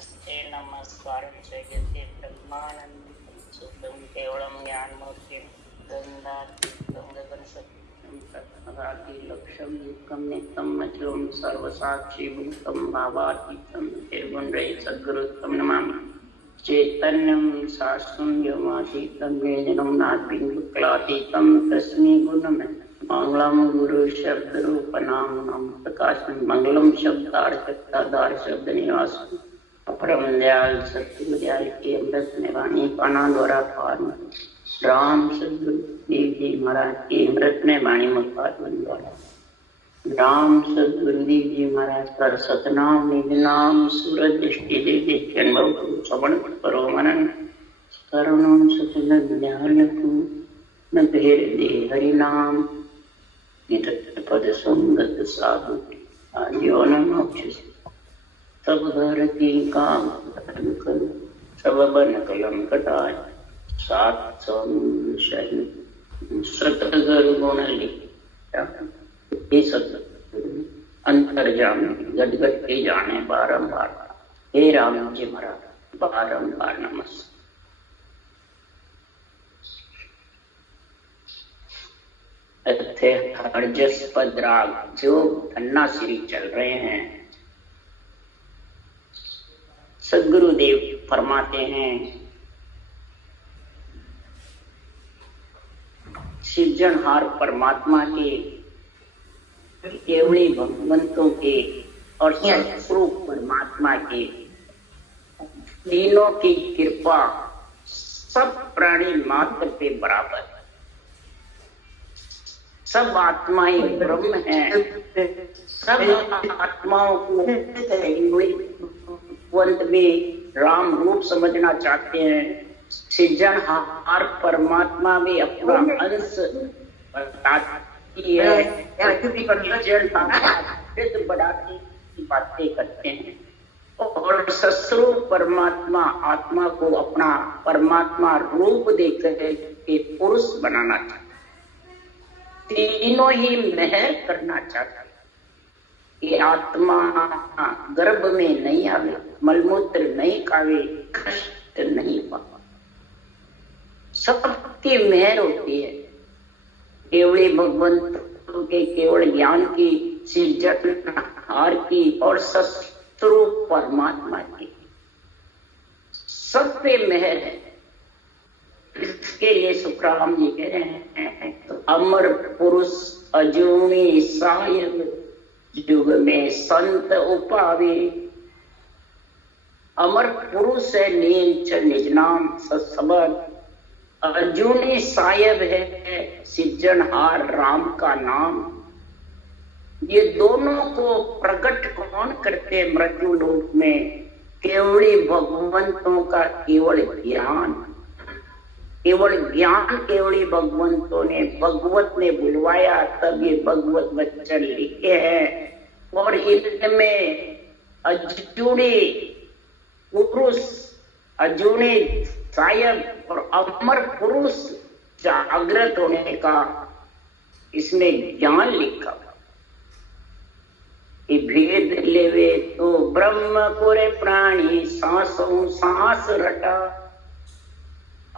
नमस्ते नमस्कारं जगते ब्रह्मानन्दं सुखं केवलं ज्ञानमूर्तिं गन्धातीतं गगनसत्त्वं तत्पदातिलक्ष्यं युक्तं नित्यं अचलं सर्वसाक्षिभूतं भावातीतं निर्गुणरहितं सद्गुरुं नमामि। चैतन्यं शास्त्रं निर्जनं नाद्बिन्दुक्लातीतं तस्मै गुणमेव मंगलम गुरु शब्द रूप नाम नाम प्रकाश मंगलम शब्दार्थ शब्द निवास परम दयाल सत्य दयाल के अमृत में वाणी पाना द्वारा पार राम सदगुरु देव जी महाराज के अमृत में वाणी मुखात द्वारा राम सदगुरु देव जी महाराज का सतनाम निज नाम सूरज दृष्टि देवी जन्म श्रवण करो मनन करुण सचन ज्ञान को न भेद दे हरि नाम पद संगत साधु आजीवन मोक्ष सब धरती काम सब बन कलम कटाय सात सतगुरु गुण लिखे सतगुरु अंतर्जामी गद गद के जाने बारंबार हे राम जी महाराज बारंबार नमस्कार। हरजस्पद राग जो धन्नाश्री चल रहे हैं, सदगुरुदेव फरमाते हैं सृजनहार परमात्मा के केवली भगवंतों के और स्वरूप परमात्मा के तीनों की कृपा सब प्राणी मात्र पे बराबर, सब आत्माएं ब्रह्म हैं, सब आत्माओं को अंत में राम रूप समझना चाहते हैं। सृजनहार परमात्मा भी अपना अंश बताती है, बढ़ाती की बातें करते हैं और सस्वरूप परमात्मा आत्मा को अपना परमात्मा रूप देकर के पुरुष बनाना चाहते, तीनों ही मेहर करना चाहता ये आत्मा गर्भ में नहीं आवे, मलमूत्र नहीं खावे, कष्ट नहीं पावे, सबकी मेहर होती है। केवल भगवंत के केवल ज्ञान की, सृजनहार की और सस्वरूप परमात्मा की सब पे मेहर है। इसके लिए सुखराम जी कह रहे हैं तो अमर पुरुष अजूनी साहिब युग में संत उपावे, अमर पुरुष है नीच निज नाम सत्सबर, अर्जुनी साहिब है सृजनहार राम का नाम। ये दोनों को प्रकट कौन करते मृत्यु लोक में? केवली भगवंतों का केवल ज्ञान, केवल ज्ञान केवली भगवंतों ने भगवत ने बुलवाया, तब ये भगवत वचन लिखे हैं और इनमें अजूनी पुरुष, अजूनी सायब और अमर पुरुष जागृत होने का इसमें ज्ञान लिखा। कि भेद लेवे तो ब्रह्म पुरे प्राणी सांसों सांस रटा।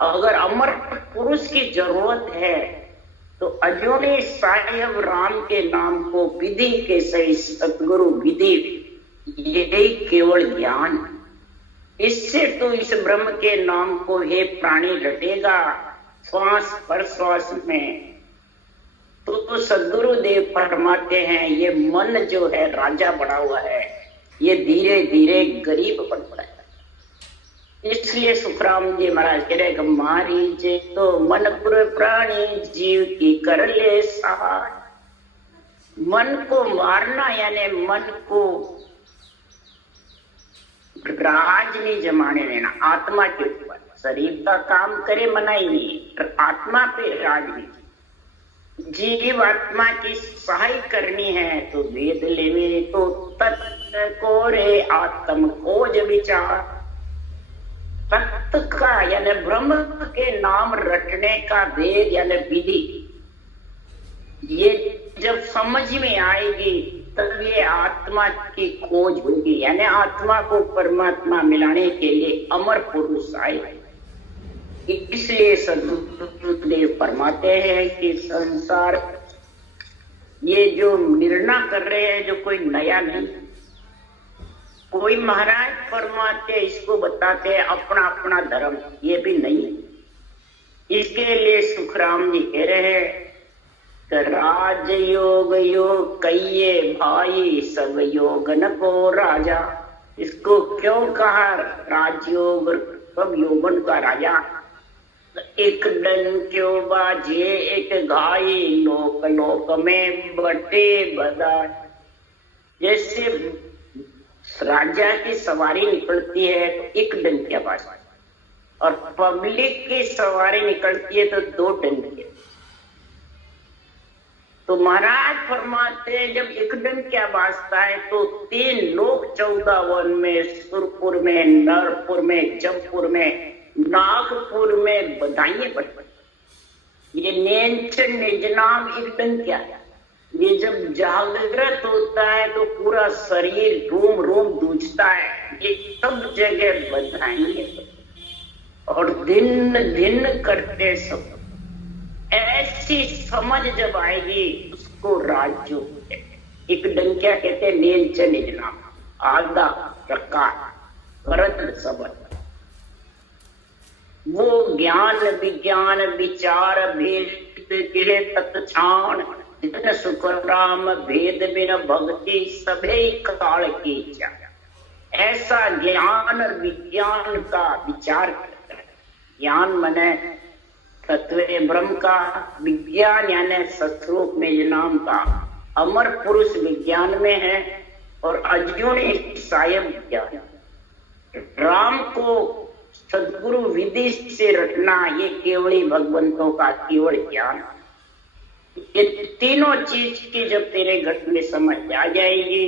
अगर अमर पुरुष की जरूरत है तो अजूनी साहिब राम के नाम को विधि के सही सतगुरु विधि, यही केवल ज्ञान। इससे तो इस ब्रह्म के नाम को हे प्राणी रटेगा श्वास पर श्वास में। तो सदगुरु देव फरमाते हैं ये मन जो है राजा बना हुआ है, ये धीरे धीरे गरीब बन पड़ा है। इसलिए सुखराम जी महाराज कह रहे मारी जे तो मन पुर प्राणी जीव की कर ले सहाय। मन को मारना यानी मन को राज नहीं जमाने देना आत्मा के ऊपर। शरीर का काम करे मना ही नहीं, आत्मा पे राज नहीं। जीव आत्मा की सहाय करनी है तो वेद लेवे तो तत्व को रे आत्म खोज विचार। तत्व का यानी ब्रह्म के नाम रटने का वेद यानी विधि, ये जब समझ में आएगी तब ये आत्मा की खोज होगी, यानी आत्मा को परमात्मा मिलाने के लिए अमर पुरुष आए। इसलिए सद्गुरुदेव फरमाते हैं कि संसार ये जो निर्णय कर रहे हैं जो कोई नया नहीं, कोई महाराज फरमाते इसको बताते हैं अपना अपना धर्म, ये भी नहीं। इसके लिए सुखराम जी कह रहे हैं कि राजयोग योग कहिए भाई सब योगन को राजा। इसको क्यों कहा राजयोग, सब योगन का राजा। एक डंक्यो बाजे एक घाई, लोक लोक में बटे बदा। जैसे राजा की सवारी निकलती है तो एक डंकिया बाज, और पब्लिक की सवारी निकलती है तो दो डंकिया। तो महाराज फरमाते हैं जब एक डंकिया बाजता है तो 3 लोक 14 वन में, सुरपुर में, नरपुर में, जमपुर में, नागपुर में बधाइयां पड़ती। ये नेंचन निजनाम एक डंकिया है। ये जब जागृत होता है तो पूरा शरीर रोम रोम गूंजता है, ये सब जगह बधाइयां और दिन दिन करते सब। ऐसी समझ जब आएगी उसको राजयोग, एक डंकिया कहते हैं नेंचन निजनाम, आधा प्रकार करत सबद। वो ज्ञान विज्ञान विचार भेद गिरे तत्छाण, जन सुख राम भेद बिन भक्ति सभे काल की इच्छा। ऐसा ज्ञान विज्ञान का विचार करता है। ज्ञान मने तत्व ब्रह्म का, विज्ञान यानी सत्रूप में नाम का। अमर पुरुष विज्ञान में है और अर्जुन सायब विज्ञान। राम को सदगुरु विधि से रटना ये केवली भगवंतों का केवल ज्ञान। ये तीनों चीज की जब तेरे घट में समझ आ जाएगी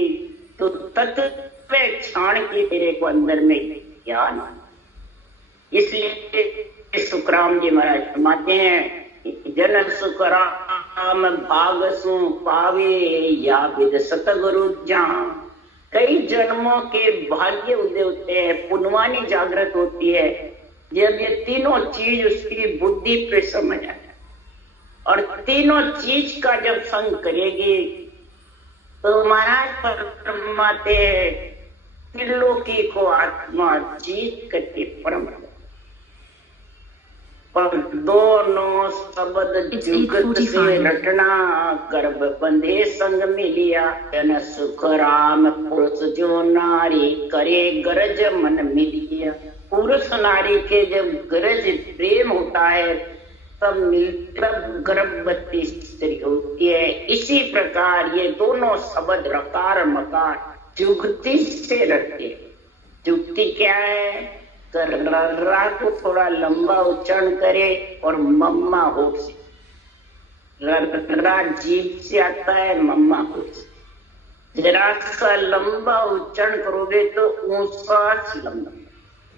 तो तत्व क्षण की तेरे को अंदर में ज्ञान। इसलिए सुखराम जी महाराज फरमाते हैं जन सुखराम भाग सु पावे या विद सतगुरु जहां। कई जन्मों के भाग्य उदय होते हैं, पुण्यवानी जागृत होती है जब ये तीनों चीज उसकी बुद्धि पे समझ आए और तीनों चीज का जब संग करेगी तो महाराज फरमाते हैं त्रिलोकी को आत्मा जीत करके परम। पर दोनों शब्द जुगत से रटना, गर्भ बंधे संग मिलिया। जन सुख राम पुरुष जो नारी करे गरज मन मिलिया। पुरुष नारी के जब गरज प्रेम होता है तब मिलकर गर्भवती स्त्री होती है। इसी प्रकार ये दोनों शब्द रकार मकार जुगती से रटते। जुगती क्या है? रा को थोड़ा लंबा उच्चारण करे और मम्मा होठ से। रा जीभ से आता है, मम्मा होठ से। जरा सा लंबा उच्चारण करोगे तो ऊंचा लंबा,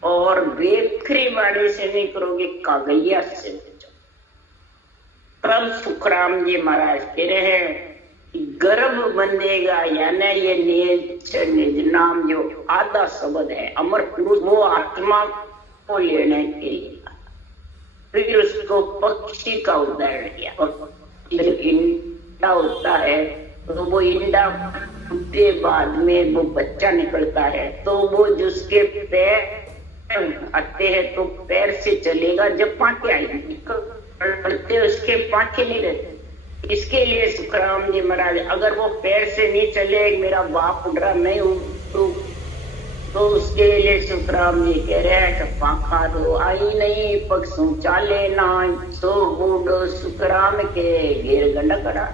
और बेखरी वाणी से नहीं करोगे कागैया से। तब सुखराम जी महाराज कह रहे हैं गर्भ बंधेगा, यानी ये निज नाम जो आधा शब्द है अमर पुरुष, वो आत्मा को लेने के लिए। फिर उसको पक्षी का उदाहरण दिया। और इंडा होता है तो वो इंडा फूटने बाद में वो बच्चा निकलता है, तो वो जिसके पैर आते हैं तो पैर से चलेगा, जब पांखें आएंगी करते उसके पांखें नहीं रहते। इसके लिए सुखराम जी महाराज अगर वो पैर से नहीं चले, मेरा बाप उड़ रहा नहीं तो उसके लिए सुखराम जी कह रहे हैं कि पाखा तो आई नहीं पक्षों चाले ना, सो बूढ़ो सुखराम के घेर गंडकड़ा।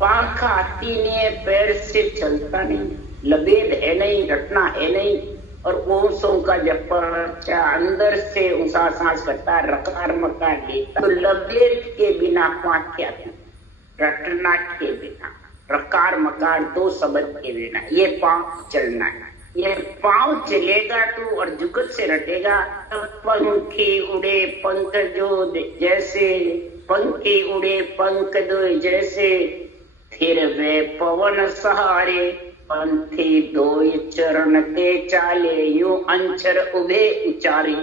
पाखा आती नहीं है, पैर से चलता नहीं, लबेद है नहीं, रटना है नहीं, और ओसों का जब अंदर से ऊंचा सांस करता है, रकार मकार लेता, तो लबेद के बिना पाख्या रटना के बिना, रकार मकार दो शब्द के बिना ये पांव चलना है। ये पांव चलेगा तो और जुगत से रटेगा तो पंखी उड़े पंख जो जैसे, पंखी उड़े पंख दो जैसे, फिर वे पवन सहारे, पंथी दो चरण ते चाले, यूं अंचर उभे उचारे।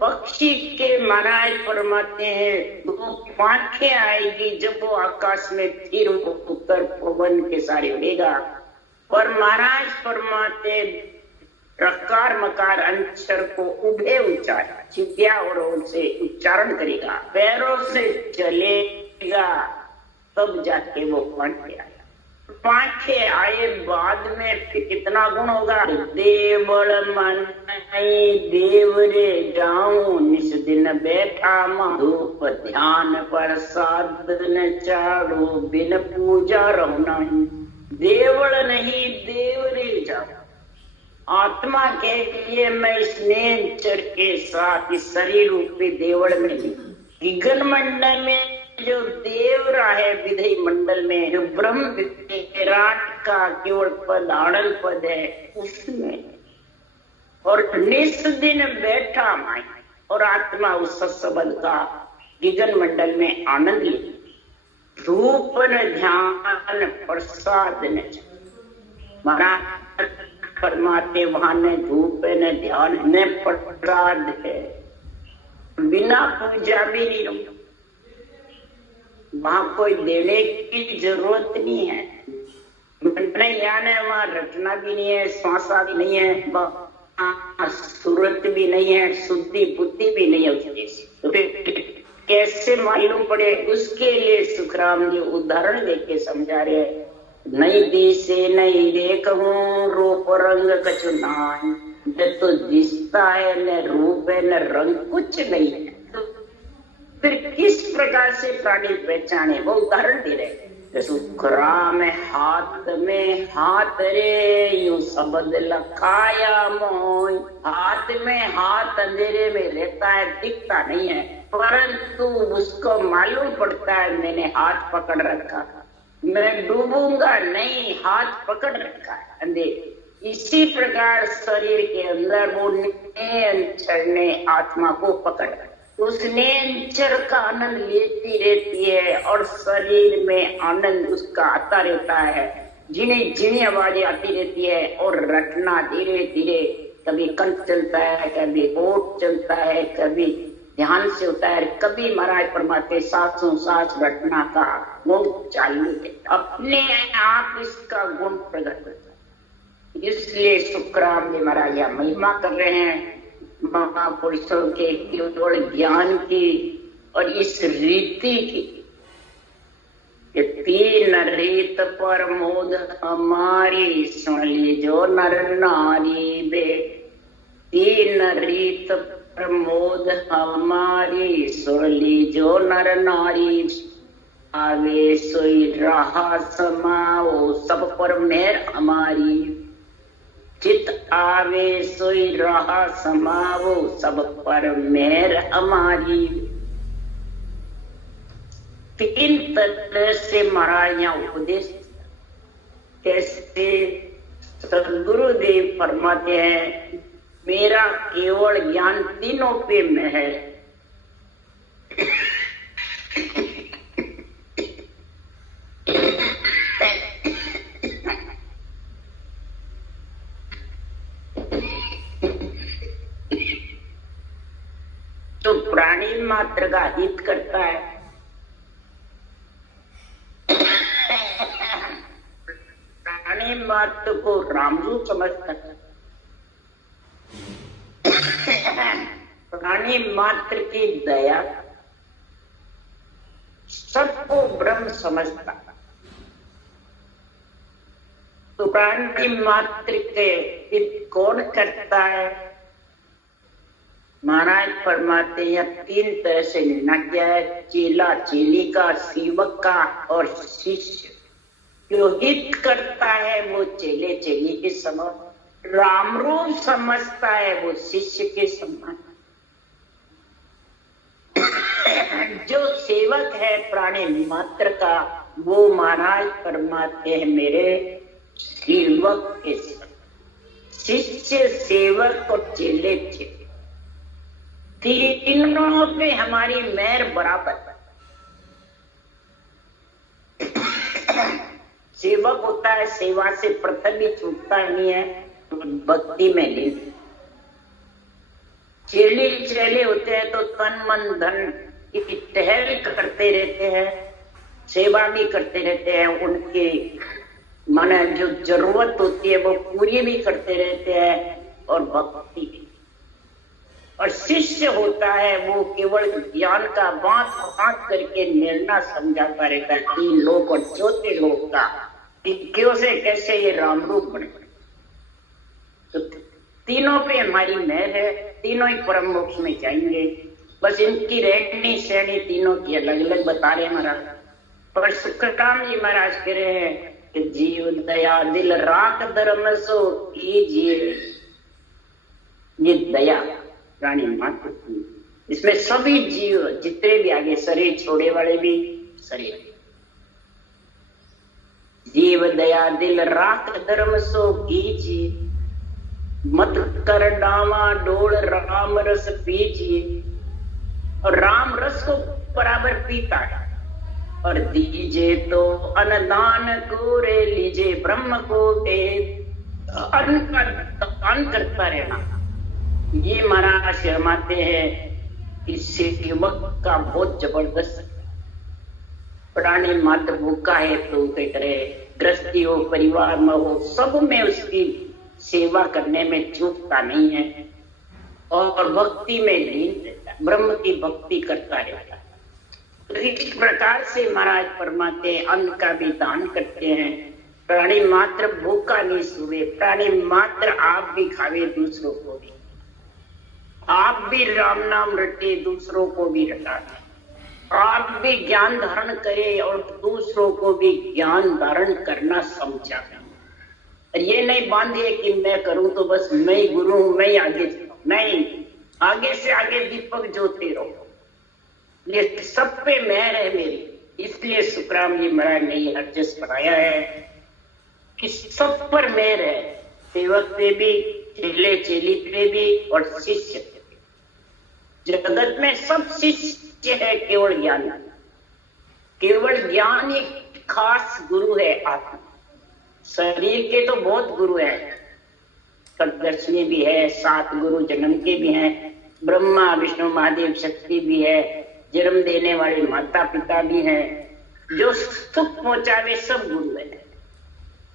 पक्षी के महाराज फरमाते हैं दो पांखें आएगी जब वो आकाश में फिर उतर पवन के सारे उड़ेगा। और महाराज फरमाते रकार मकार अंचर को उभे उचारा, चित्या और उनसे उच्चारण करेगा, पैरों से चलेगा, तब जाके वो पांखे आएगा। पांखे आए बाद में फिर कितना गुण होगा। देवल मन देव रे जाऊं, निस दिन बैठा धूप ध्यान प्रसाद न चाड़ो, बिन पूजा रहूं नहीं। देवल नहीं देव रे जाऊं, आत्मा के लिए मैं स्नेह चर के साथ इस शरीर रूपी देवल में गगन मंडल में जो देवरा है, विधेय मंडल में जो ब्रह्म विराट का केवल पद आनंद पद है उसमें, और निस दिन बैठा माई और आत्मा उस सत्संग का गगन मंडल में आनंद ले। धूप न ध्यान प्रसाद न, महाराज फरमाते वहां न धूप न ध्यान न प्रसाद है, बिना पूजा भी नहीं रहूं। वहां कोई देने की जरूरत नहीं है, नहीं आने वहां रटना भी नहीं है, श्वासा भी नहीं है, सूरत भी नहीं है, शुद्धि बुद्धि भी नहीं है उसके। तो फिर कैसे मालूम पड़े? उसके लिए सुखराम जी उदाहरण देके समझा रहे हैं। नहीं दिसे नहीं देखूं, रूप रंग कछु नाय, न तो दिखता है न रूप है न रंग, कुछ नहीं है, फिर किस प्रकार से प्राणी पहचाने? वो उदाहरण दे रहे। सुखराम हाथ में हाथ रे, यूं शब्द लखाया मोय। हाथ में हाथ अंधेरे में रहता है, दिखता नहीं है, परंतु उसको मालूम पड़ता है मैंने हाथ पकड़ रखा, मैं डूबूंगा नहीं, हाथ पकड़ रखा है अंधेरे। इसी प्रकार शरीर के अंदर वो अंचर ने आत्मा को पकड़, उसने अंचर का आनंद लेती रहती है और शरीर में आनंद उसका आता रहता है। जिन्हें जिन्हें आवाजें आती रहती है और रटना धीरे धीरे, कभी कंठ चलता है, कभी होठ चलता है, कभी ध्यान से होता है, कभी महाराज फरमाते सांसों सांस रटना का गुण चालू है, अपने आप इसका गुण प्रकट करता है। इसलिए सुखराम जी महाराज यह महिमा कर रहे हैं महापुरुषों के केवल ज्ञान की और इस रीति की। तीन रीत पर मोद हमारी, सुन लीजो नर नारी बे। तीन रीत पर मोद हमारी, सुन लीजो नर नारी, आवे सोई रहा समाओ, सब पर मेहर हमारी। चित आवे सोई रहा समावो, सब पर मेहर हमारी। तीन तरह से महाराज यहाँ उपदेश कैसे सदगुरुदेव फरमाते हैं, मेरा केवल ज्ञान तीनों पे मेहर। तो प्राणी मात्र का हित करता है, प्राणी मात्र को रामदूत समझता है, प्राणी मात्र की दया सबको ब्रह्म समझता है। तो प्राणी मात्र के हित कौन करता है? महाराज फरमाते हैं तीन तरह से निर्णय किया है, चेला चेली का, सेवक का और शिष्य। जो हित करता है वो चेले चेली के समान, राम रूप समझता है वो शिष्य के समान। जो सेवक है प्राणी मात्र का, वो महाराज फरमाते हैं मेरे सेवक के समान। शिष्य सेवक और चेले चेले तीनों पे हमारी मेहर बराबर। सेवक होता है, सेवा से प्रथम भी छूटता नहीं है, भक्ति में लीन। चेली चेले होते हैं तो तन मन धन की टहल करते रहते हैं, सेवा भी करते रहते हैं, उनके मन जो जरूरत होती है वो पूरी भी करते रहते हैं, और भक्ति भी। और शिष्य होता है वो केवल ज्ञान का बात बात करके निर्णय समझाता रहता है, तीन लोक और चौथे लोक का कि क्यों से कैसे ये राम रूप बने। तो तीनों पे हमारी मेहर है, तीनों ही परम मोक्ष में जाएंगे। बस इनकी रहनी सहनी तीनों की अलग अलग बता रहे महाराज। पर सुखराम जी महाराज कह रहे हैं कि जीव दया दिल राख धर्म सो कीजिए। ये दया प्राणी मात्र की, इसमें सभी जीव जितने भी आगे शरीर छोड़े वाले भी शरीर। जीव दया दिल राख धर्म सो कीजिए, मत कर डामा डोल राम रस पीजिए। और राम रस को बराबर पीता है। और दीजिए तो अन्नदान को रे लीजिए, ब्रह्म को अन्न का दान करता रहना। ये महाराज शर्माते हैं कि सेवक का बहुत जबरदस्त प्राणी मात्र भूखा है तो करे, गृहस्थी हो परिवार में हो, सब में उसकी सेवा करने में चूकता नहीं है, और भक्ति में लीन रहता है, ब्रह्म की भक्ति करता रहता है। तो इस प्रकार से महाराज फरमाते अन्न का भी दान करते हैं। प्राणी मात्र भूखा नहीं सोए, प्राणी मात्र आप भी खावे, दूसरों को भी, आप भी राम नाम रटे, दूसरों को भी रटा, आप भी ज्ञान धारण करें और दूसरों को भी ज्ञान धारण करना समझा। ये नहीं बांधे कि मैं करूं तो बस मैं ही गुरु हूं, मैं ही आगे चलूं। नहीं, आगे से आगे दीपक ज्योति रहो। ये सब पे मेहर है मेरी। इसलिए सुखराम जी महाराज ने ये हरजस बनाया है कि सब पर मेहर है, सेवक पे भी, चेले चेली पे भी, और शिष्य पे भी। जगत में सब शिष्य है केवल ज्ञान, केवल ज्ञान ही खास गुरु है आत्मा। शरीर के तो बहुत गुरु हैं, खड्गदर्शनी भी है, 7 गुरु जन्म के भी हैं, ब्रह्मा विष्णु महादेव शक्ति भी है, जन्म देने वाले माता पिता भी हैं, जो सुख पहुंचावे सब गुरु है।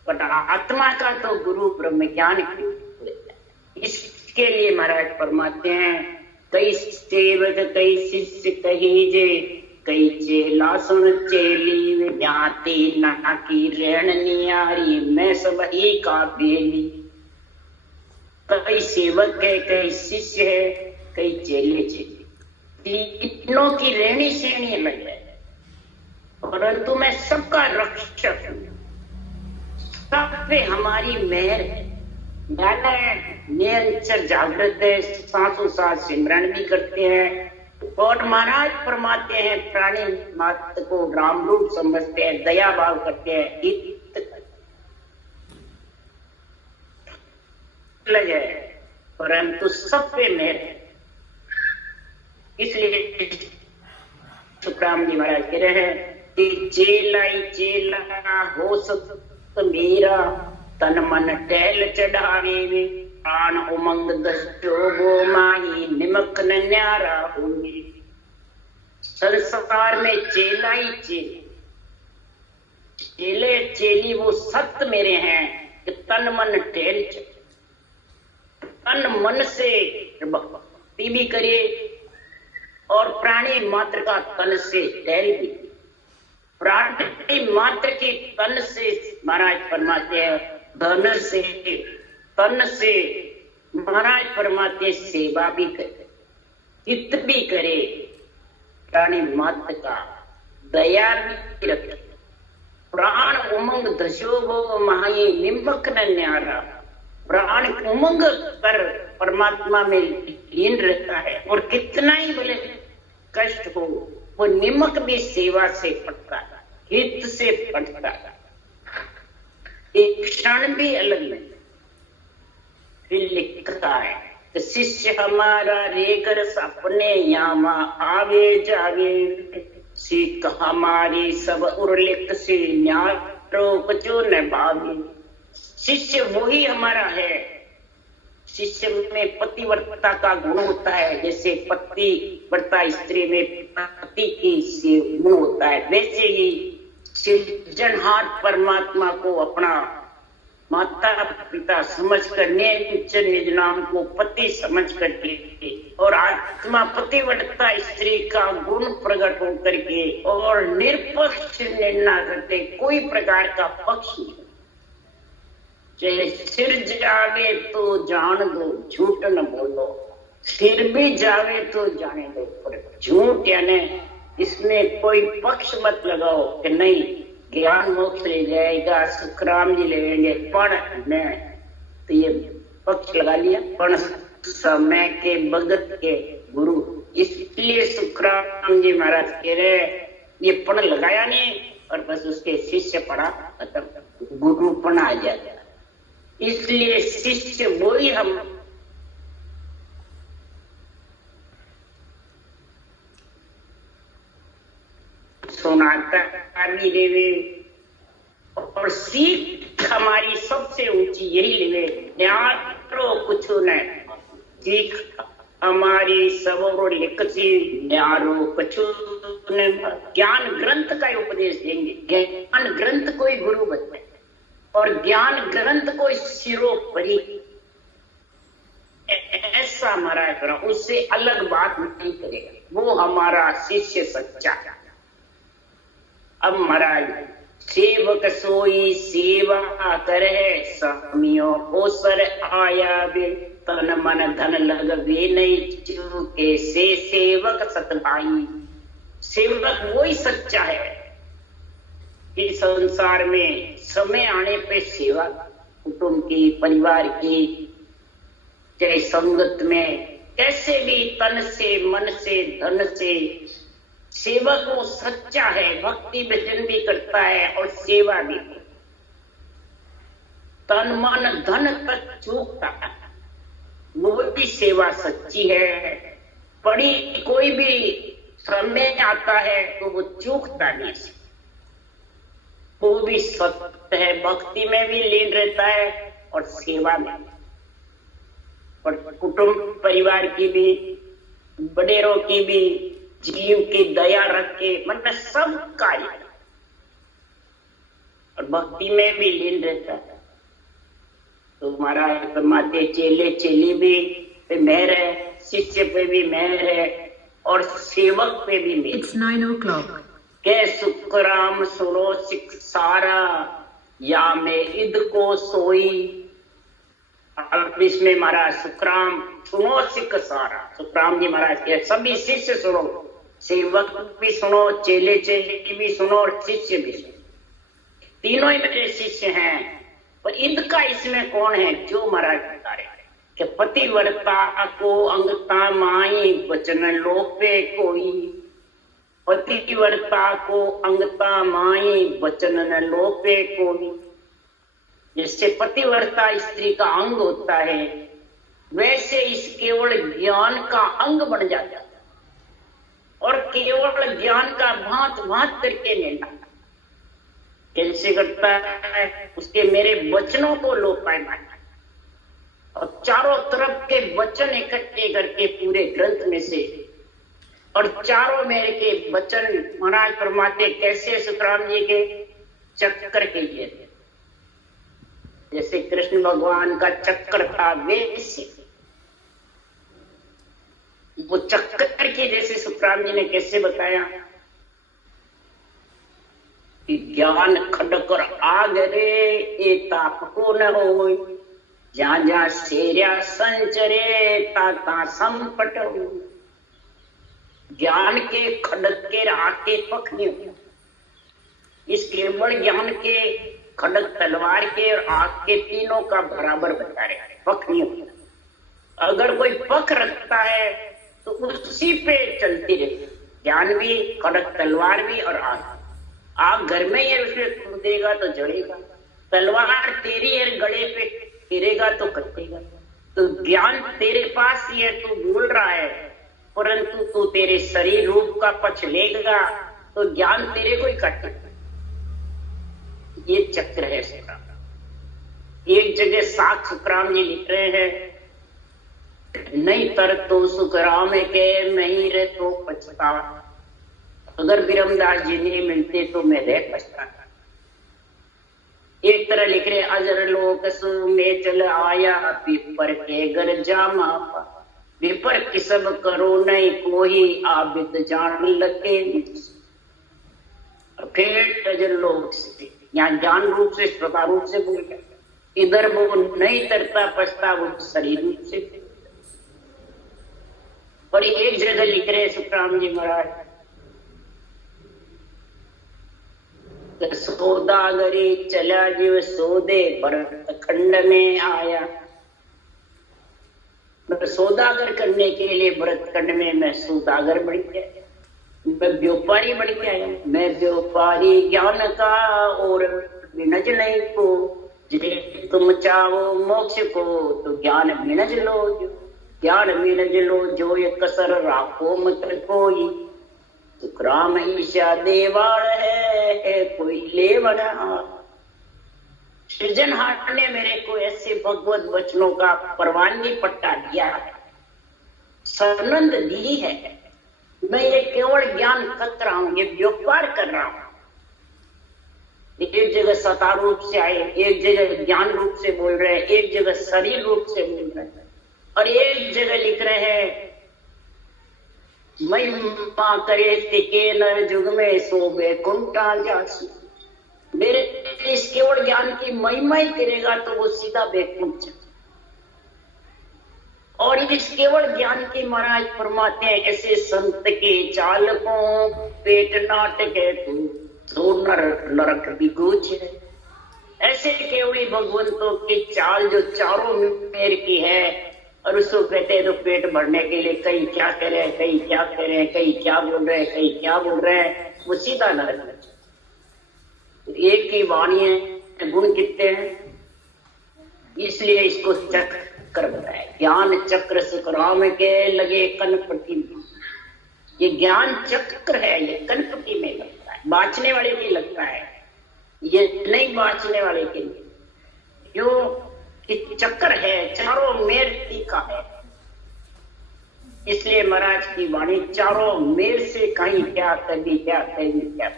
पर आत्मा का तो गुरु ब्रह्म ज्ञान की। इसके लिए महाराज फरमाते हैं, कई सेवक कई शिष्य कहीजे, कई चेला सुन चेली ज्ञाति ना की रेण नियारी, मैं सब ही का बेली। कई सेवक है, कई शिष्य है, कई चेले चेली, तीनों की रहनी श्रेणी अलग है, परंतु मैं सबका रक्षक हूं। सब पे हमारी मेहर है। निरंतर जागृत है, सांसों सांस सिमरन भी करते हैं, और महाराज फरमाते हैं प्राणी मात्र को राम रूप समझते हैं, दया भाव करते हैं, है, परंतु सब पे मेहर है। इसलिए सुखराम जी महाराज कह रहे हैं कि चेला ही चेला हो सत मेरा, तन मन टहल चढ़ावे, प्राण उमंग दस्यो माही, निमक न न्यारा होंगे। संसार में चेला ही चेले चेली वो सत्य मेरे हैं कि तन मन टहल चढ़े, तन मन से भक्ति भी करे और प्राणी मात्र का तन से टहल भी। प्राणी मात्र के तन से महाराज फरमाते हैं, धन से तन से महाराज फरमाते सेवा भी करे, हित भी करे, प्राणी मात्र का दया भी रखे। प्राण उमंग दशो वो महाई, निमक न न्यारा। प्राण उमंग कर परमात्मा में लीन रहता है, और कितना ही भले कष्ट हो, वो निमक भी सेवा से पड़ता है, हित से पड़ता है, एक क्षण भी अलग नहीं। फिर लिखता है कि शिष्य हमारा रेगर सपने यामा, आवे जावे सीख हमारी सब उर्लिक से न्याय रो कछु न भावी। शिष्य वही हमारा है। शिष्य में पतिव्रता का गुण होता है, जैसे पतिव्रता स्त्री में पति की गुण होता है, वैसे ही सृजनहार परमात्मा को अपना माता पिता समझकर निज नाम को पति समझ करके और आत्मा पतिव्रता स्त्री का गुण प्रकट होकर के और निरपक्ष निर्णय करते, कोई प्रकार का पक्ष नहीं। चाहे सिर जावे तो जान दो, झूठ न बोलो, सिर भी जावे तो जाने दो, पर झूठ यानी इसमें कोई पक्ष मत लगाओ कि नहीं ज्ञान मोक्ष ले जाएगा, सुखराम जी लेंगे, पण मैं तो ये पक्ष लगा लिया, पण समय के भगत के गुरु, इसलिए सुखराम जी महाराज कह रहे ये पण लगाया नहीं और बस उसके शिष्य पड़ा खत्म, गुरु पण आ जाता। इसलिए शिष्य वही हम सोनाता भी लेवे और सीख हमारी सबसे ऊंची यही लेवे, ज्ञान कुछ न सीख हमारी सबरो लिखसी न्यारो कछु न। ज्ञान ग्रंथ का उपदेश देंगे, ज्ञान ग्रंथ कोई गुरु बताए और ज्ञान ग्रंथ को सिरोपरि ऐसा हमारा करा, उससे अलग बात नहीं करेगा, वो हमारा शिष्य सच्चा। अब महाराज सेवक सोई सेवा करे, स्वामियों ओसर आया बे, तन मन धन लगवे नहीं चूके, से सेवक सतभाई। सेवक वही सच्चा है। इस संसार में समय आने पे सेवा कुटुंब की, परिवार की, चाहे संगत में, कैसे भी तन से मन से धन से सेवक वो सच्चा है, भक्ति भजन भी करता है और सेवा भी। तन मन धन तक चूकता है, वो भी सेवा सच्ची है। पड़ी कोई भी समय आता है तो वो चूकता नहीं, वो भी सत्य है, भक्ति में भी लीन रहता है और सेवा में, और कुटुंब परिवार की भी, बड़ेरों की भी, जीव की दया रख के मन में सब कार्य और भक्ति में भी लीन रहता है। तो महाराज फरमाते चेले चेली भी पे मेहर है, शिष्य पे भी मेहर है और सेवक पे भी मेहर। It's 9 o'clock. के सुखराम सुनो सिख सारा, या मैं इद को सोई। अब इसमें महाराज सुखराम सुनो सिख सारा, सुखराम जी महाराज के सभी शिष्य सुनो, सेवक भी सुनो, चेले चेली भी सुनो और शिष्य भी सुनो, तीनों ही मेरे शिष्य हैं। पर ईद का इसमें कौन है? जो महाराज बता रहे कि पतिव्रता को अंगता माई वचन लोपे कोई, पतिव्रता को अंगता माई वचन न लोपे कोई। जैसे पतिव्रता स्त्री का अंग होता है, वैसे इस केवल ज्ञान का अंग बन जाता है और केवल ज्ञान का भांत भांत करके लेना कैसे करता है, उसके मेरे वचनों को लोपाए मारना और चारों तरफ के वचन इकट्ठे करके पूरे ग्रंथ में से, और चारों मेरे के वचन महाराज फरमाते कैसे सुखराम जी के चक्कर के लिए, जैसे कृष्ण भगवान का चक्कर था वैसे वो चक्कर की, जैसे सुखराम जी ने कैसे बताया कि ज्ञान खडकर आग रे ए ताप को न हो, जहां जहां शेरिया संचरे ता संपट हो। ज्ञान के खडक के आके पख नहीं होता, इस केवल ज्ञान के खडक तलवार के और आग के तीनों का बराबर बता रहे, पख नहीं होता। अगर कोई पख रखता है तो उसी पे चलती रहती, ज्ञान भी, खडक तलवार भी और आग। आग घर में ही उसमें कूदेगा तो जड़ेगा, तलवार तेरी है गले पे गिरेगा तो कटेगा। तो ज्ञान तेरे पास ही है, तू बोल रहा है, परंतु तू तेरे शरीर रूप का पक्ष लेगा तो ज्ञान तेरे को ही काटेगा। ये चक्र है सुखराम। एक जगह सात सुखराम जी लिख रहे हैं, नहीं तर तो सुखराम के नहीं रे तो पछता। अगर विरमदास जी नहीं मिलते तो मैं रह पछताता। एक तरह लिख रहे, अजर लोक सु में चल आया, विपर के घर जामा। विपर किसब करो नहीं कोई, आबिद जान लगे। फिर अजर लोक से, यहाँ ज्ञान रूप से श्रोता रूप से बोल गया। इधर वो नहीं तरता पछता, वो शरीर रूप से। और एक जगह लिख रहे सुखराम जी महाराज, सौदागरी चला जीव सौदे भरत खंड में आया। सौदागर करने के लिए भरत खंड में मैं सौदागर बन गया, मैं व्यापारी बन गया। मैं व्यापारी ज्ञान का और विनज नहीं को, तुम चाहो मोक्ष को तो ज्ञान विनज लो। ज्ञान विनज लो जो ये कसर राखो मत कोई। सुखराम ईशा देवाल है कोई ले बना। सृजनहार ने मेरे को ऐसे भगवत वचनों का परवानगी पट्टा दिया है, सनंद दी है। मैं ये केवल ज्ञान कर रहा हूं, ये व्यापार कर रहा हूं। एक जगह सता रूप से आए, एक जगह ज्ञान रूप से बोल रहे हैं, एक जगह शरीर रूप से बोल रहे हैं, और एक जगह लिख रहे हैं महिमा करे तिके नर जुग में सोबे कुंटा जासु। मेरे इस केवल ज्ञान की महिमा ही करेगा तो वो सीधा बैकुंठ। और इस केवल ज्ञान की महाराज फरमाते हैं, ऐसे संत के चाल को पेट नाटक है तो नरक भी गोच है। ऐसे केवली भगवंतों की चाल जो चारों मेर की है, और उसको कहते हैं तो पेट भरने के लिए कहीं क्या करे, कहीं क्या करे, कहीं क्या बोल रहे हैं, कहीं क्या बोल रहे हैं, वो सीधा नरक है। एक ही वाणी है, गुण कितने हैं, इसलिए इसको चक्र बताया। ज्ञान चक्र सुखराम के लगे कनपटी में। ये ज्ञान चक्र है, ये कनपटी में लगता है, बाँचने वाले के लगता है, ये नहीं बाँचने वाले के लिए। क्यों कि चक्र है, चारों मेर तीखा है। इसलिए महाराज की वाणी चारों मेर से कहीं क्या कभी क्या कहीं क्या।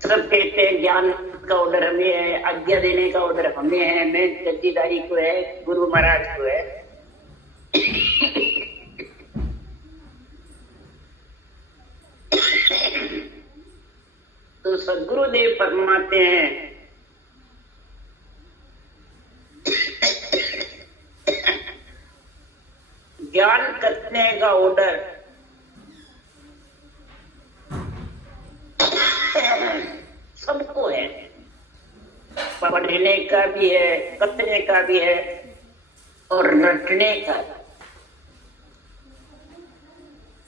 सब कहते हैं ज्ञान का ऑर्डर हमें है, आज्ञा देने का ऑर्डर हमें है, मैं जद्दीदारी को है, गुरु महाराज को है। तो सदगुरुदेव फरमाते हैं, ज्ञान करने का ऑर्डर सबको है, पढ़ने का भी है, कथने का भी है, और रटने का।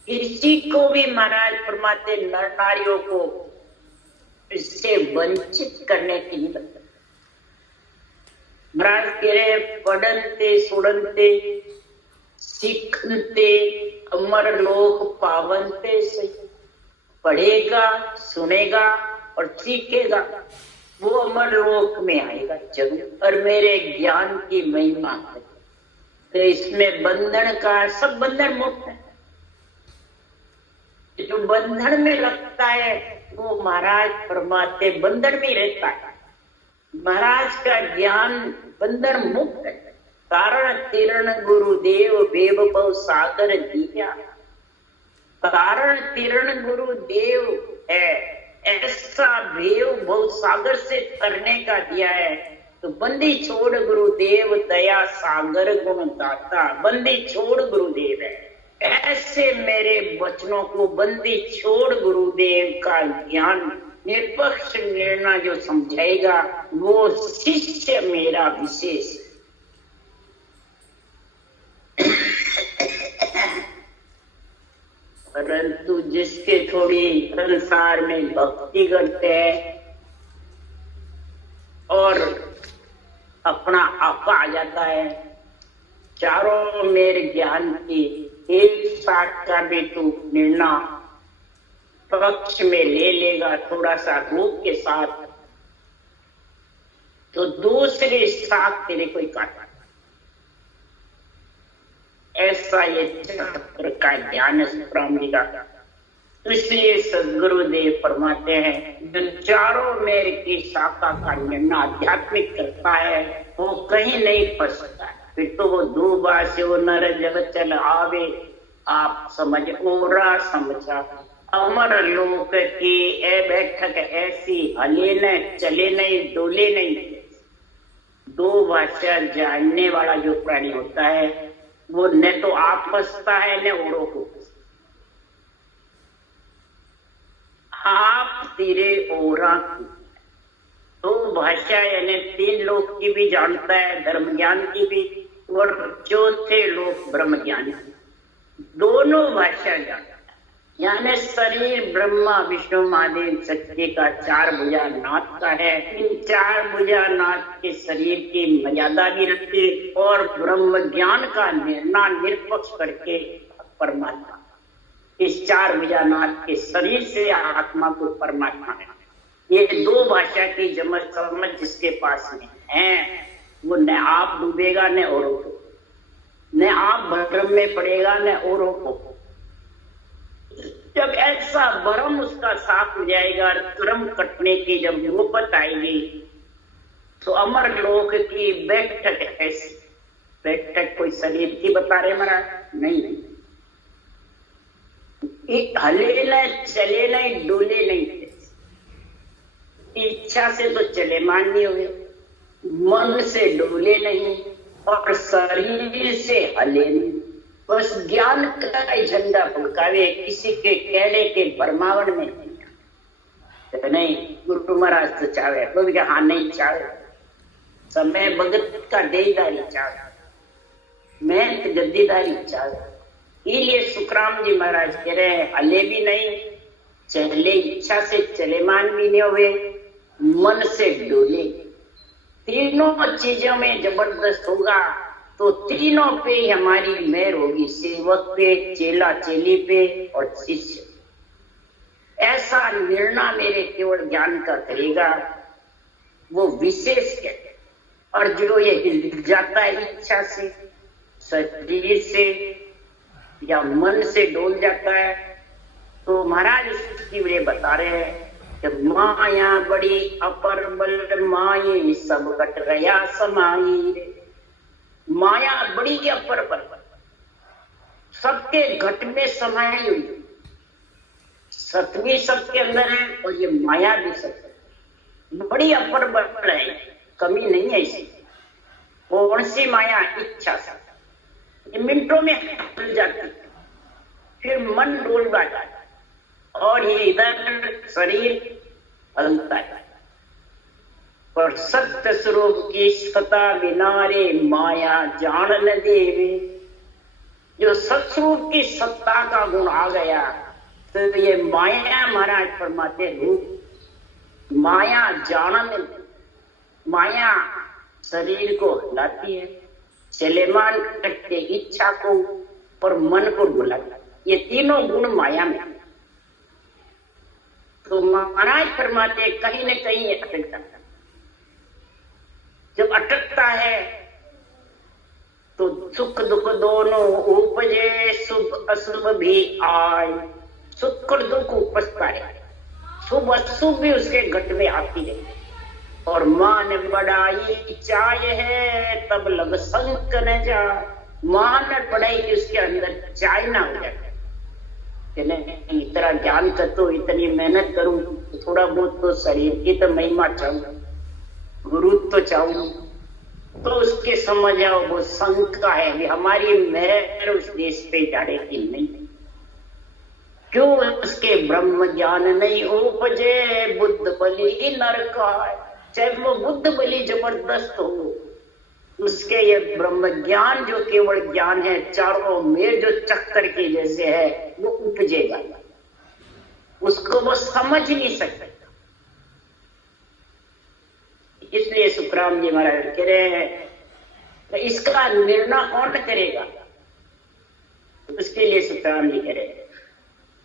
किसी को भी महाराज फरमाते नर नारियों को इससे वंचित करने की नहीं बनता। महाराज कह रहे पढ़ते सुनते सीखते अमर लोक पावनते से। पढ़ेगा, सुनेगा और सीखेगा, वो अमर लोक में आएगा जरूर, और मेरे ज्ञान की महिमा है। तो इसमें बंधन का, सब बंधन मुक्त है। जो बंधन में लगता है वो महाराज फरमाते बंधन में रहता है। महाराज का ज्ञान बंधन मुक्त है। कारण तीर्ण गुरुदेव बेब बहु सागर दिया। कारण तीर्ण गुरुदेव है, ऐसा भेव बहु सागर से तरने का दिया है। तो बंदी छोड़ गुरुदेव दया सागर गुण दाता। बंदी छोड़ गुरुदेव है, ऐसे मेरे वचनों को बंदी छोड़ गुरुदेव का ज्ञान निष्पक्ष निर्णय जो समझाएगा वो शिष्य मेरा विशेष। परंतु जिसके थोड़ी संसार में भक्ति करते हैं और अपना आपा आ जाता है, चारों मेरे ज्ञान की एक साथ का भी तू निर्णय पक्ष में ले लेगा, थोड़ा सा रूप के साथ, तो दूसरी शाख तेरे को काटा। ऐसा ये चक्र का ज्ञान सुखराम जी का। इसलिए सदगुरुदेव फरमाते हैं, जो चारों मेर की शाखा का निर्णय आध्यात्मिक करता है वो कहीं नहीं फंसता है। फिर तो वो दूबास्यो नर जब चल आवे, आप समझ ओरा समझा। अमर लोक की ए बैठक ऐसी, हले न चले नहीं डोले नहीं। दो भाषा जानने वाला जो प्राणी होता है वो न तो आप फंसता है न औरों को। आप तेरे ओरा दो भाषा यानी तीन लोक की भी जानता है, धर्म ज्ञान की भी, और चौथे लोक ब्रह्म ज्ञान की, दोनों भाषा जानता है। यानी शरीर ब्रह्मा विष्णु महादेव शक्ति का चार भुजा नाथ का है। इन चार भुजा नाथ के शरीर की मर्यादा भी रखते और ब्रह्म ज्ञान का निर्णय निरपेक्ष करके परमात्मा इस चार भुजानाथ के शरीर से आत्मा को परमात्मा है। ये दो भाषा की समझ जिसके पास में है वो न आप डूबेगा न औरों को, न आप भ्रम में पड़ेगा न औरों को। जब ऐसा भ्रम उसका साफ हो जाएगा, कर्म कटने की जब नौबत आएगी तो अमर लोक की बैठक ऐसी। बैठक कोई शरीर की बता रहे महाराज? नहीं, हले न चले नहीं डोले नहीं। इच्छा से तो चले मान नहीं हुए, मन से डोले नहीं और शरीर से हले नहीं। बस ज्ञान का झंडा फुलकावे, किसी के कहने के भरमावन में तो नहीं। गुरु महाराज तो चाहे तो भी हाँ नहीं चाहे, समय भगत का देदारी चाहे, मैं तो गद्दीदारी चाहे। इसलिए सुखराम जी महाराज कह रहे हैं, हले भी नहीं चले, इच्छा से चले मान भी नहीं हुए, मन से डोले। तीनों चीजों में जबरदस्त होगा तो तीनों पे ही हमारी मेहर होगी, सेवक पे, चेला चेली पे और शिष्य। ऐसा निर्णय मेरे केवल ज्ञान का करेगा वो विशेष है। और जो ये हिल जाता है इच्छा से, शरीर से या मन से डोल जाता है, तो महाराज उसकी वे बता रहे हैं कि माया बड़ी अपर बल माये सब घट रया समाई रे। माया बड़ी अपर बल सबके घट में समाई हुई, सत्वी सबके अंदर है और ये माया भी सबके बड़ी अपर बल है, कमी नहीं है इसी। कौन सी माया? इच्छा से मिनटों में खुल जाती, फिर मन डोल जाता और ये इधर शरीर हलता है। पर सत्य स्वरूप की सता बिनारे माया जान न देवे। जो सत्स्वरूप की सत्ता का गुण आ गया तो ये माया महाराज फरमाते रूप माया जान में, माया शरीर को हिलाती है, चलेमान करके इच्छा को और मन को बुलाता। ये तीनों गुण माया में। तो महाराज फरमाते कहीं न कहीं ये अटकता है। जब अटकता है तो सुख दुख दोनों उपजे, शुभ अशुभ भी आए। सुख और दुख उपजता है, शुभ अशुभ भी उसके घट में आती है। और मान बढ़ाई चाय है तब लग संक न जा। मान बढ़ाई कि उसके अंदर चाय ना हो जाए कि नहीं इतना ज्ञान कर तो इतनी मेहनत करूं तो थोड़ा बहुत तो शरीर की तो महिमा चाहूं, गुरु तो चाहूं, तो उसके समझ आओ वो शंका है कि हमारी मेहर उस देश पे जाड़ेगी नहीं। क्यों? उसके ब्रह्म ज्ञान नहीं उपजे, बुद्ध बलि नर का। चाहे वो बुद्ध बलि जबरदस्त हो, उसके ये ब्रह्म ज्ञान जो केवल ज्ञान है, चारों में जो चक्कर के जैसे है, वो उपजेगा, उसको वो समझ नहीं सकता। इसलिए सुखराम जी महाराज कह रहे हैं तो इसका निर्णय कौन करेगा? उसके लिए सुखराम जी कह रहे हैं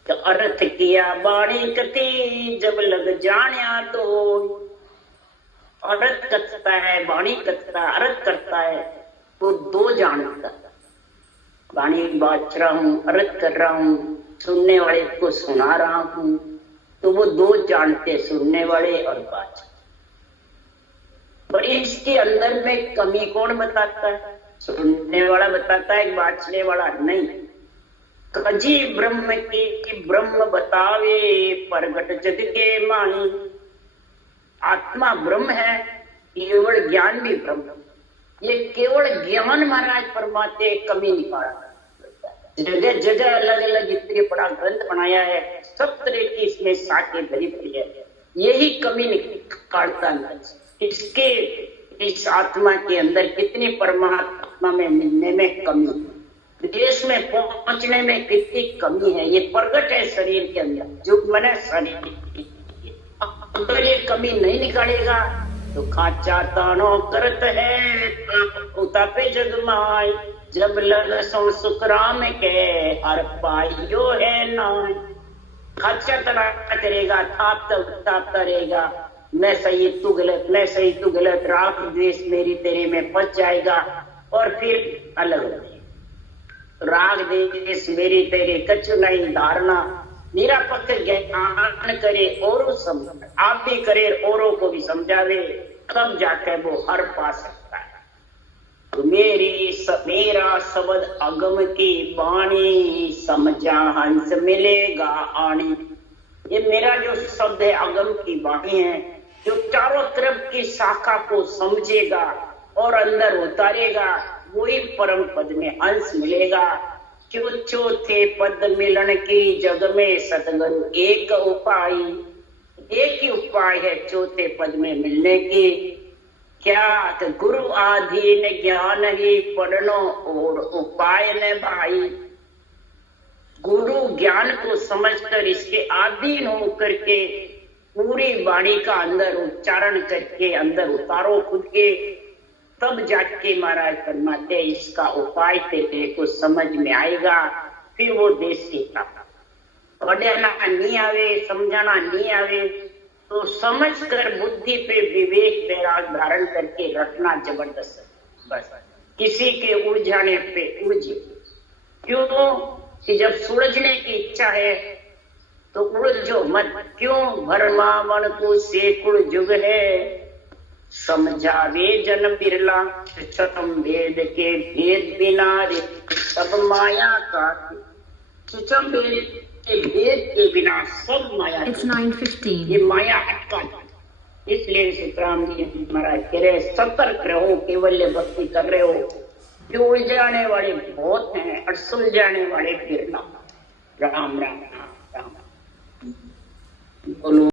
तो अर्थ किया बाणी कथी जब लग जाण्या तो। अर्थ करता है, वाणी करता है, अर्थ करता है, तो दो जानता है। वाणी बाच रहा हूँ, अर्थ कर रहा हूँ, सुनने वाले को सुना रहा हूँ, तो वो दो जानते, सुनने वाले और बाच। पर इसके अंदर में कमी कौन बताता है? सुनने वाला बताता है, बाचने वाला नहीं। कजी ब्रह्म की ब्रह्म बतावे, प्रगट जग के मानी। आत्मा ब्रह्म है, केवल ज्ञान भी ब्रह्म। ये केवल ज्ञान महाराज परमात्मा कमी निकालता है। जगह जगह अलग अलग इतने बड़ा ग्रंथ बनाया है, सब तरह की इसमें साके भरी पड़ी है, यही कमी निकालता है। इसके इस आत्मा के अंदर कितनी परमात्मा में मिलने में कमी है, देश में पहुंचने में कितनी कमी है, ये प्रकट है शरीर के अंदर, जो मैंने शरीर। अगर ये कमी नहीं निकालेगा तो खाचा तानो करत है उतापे जगमाई। जब लग सो सुखराम के हर पाइयो है नाय। खाचा तना करेगा, थापता रहेगा, मैं सही तू गलत, मैं सही तू गलत, राग द्वेष मेरी तेरे में फंस जाएगा और फिर अलग हो जाएगा। राग द्वेष मेरी तेरे कछु नहीं धारणा, निरापक्ष ज्ञान करे और समझ, आप भी करे औरों को भी समझावे, तब जाकर वो हर पा सकता है। तो मेरा शब्द अगम की वाणी, समझा हंस मिलेगा आनी। ये मेरा जो शब्द है अगम की वाणी है, जो चारों तरफ की शाखा को समझेगा और अंदर उतारेगा, वही परम पद में अंश मिलेगा। चौथे पद मिलन की जग में सतगुरु एक उपाय। एक ही उपाय है चौथे पद में मिलने की, क्या? तो गुरु आधीन ज्ञान ही पढ़नो और उपाय न भाई। गुरु ज्ञान को समझकर इसके अधीन होकर के पूरी वाणी का अंदर उच्चारण करके अंदर उतारो खुद के, तब जाके महाराज फरमाते इसका उपाय तेरे को समझ में आएगा। फिर वो देश की पढ़ना नहीं आवे, समझाना नहीं आवे, तो समझ कर बुद्धि पे विवेक पैराग धारण करके रखना जबरदस्त है। बस किसी के उड़ जाने पे उलझे, क्यों? कि जब सुलझने की इच्छा है तो उलझो मत। क्यों? भरमावन को सेकुड़ जुग है, समझावे जन बिरला, चतम वेद के भेद बिना रे सब माया का। चतम वेद के भेद के बिना सब माया। It's 9:15. ये माया अटका। इसलिए सीताराम जी महाराज कह रहे सतर्क रहो, केवल भक्ति कर रहे हो, जो उलझाने वाले बहुत हैं और सुलझाने वाले बिरला। राम राम राम राम बोलो।